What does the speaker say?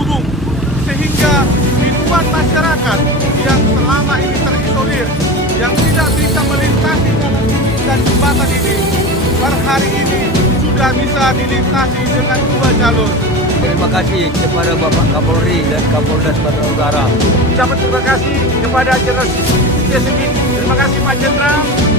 terhubung, sehingga ribuan masyarakat yang selama ini terisolir, yang tidak bisa melintasi jalan ini dan jembatan ini, per hari ini sudah bisa dilintasi dengan 2 jalur. Terima kasih kepada Bapak Kapolri dan Kapolda Sumatera Utara. Ucapan terima kasih kepada Jenderal Tito Sigit. Terima kasih Pak Jenderal.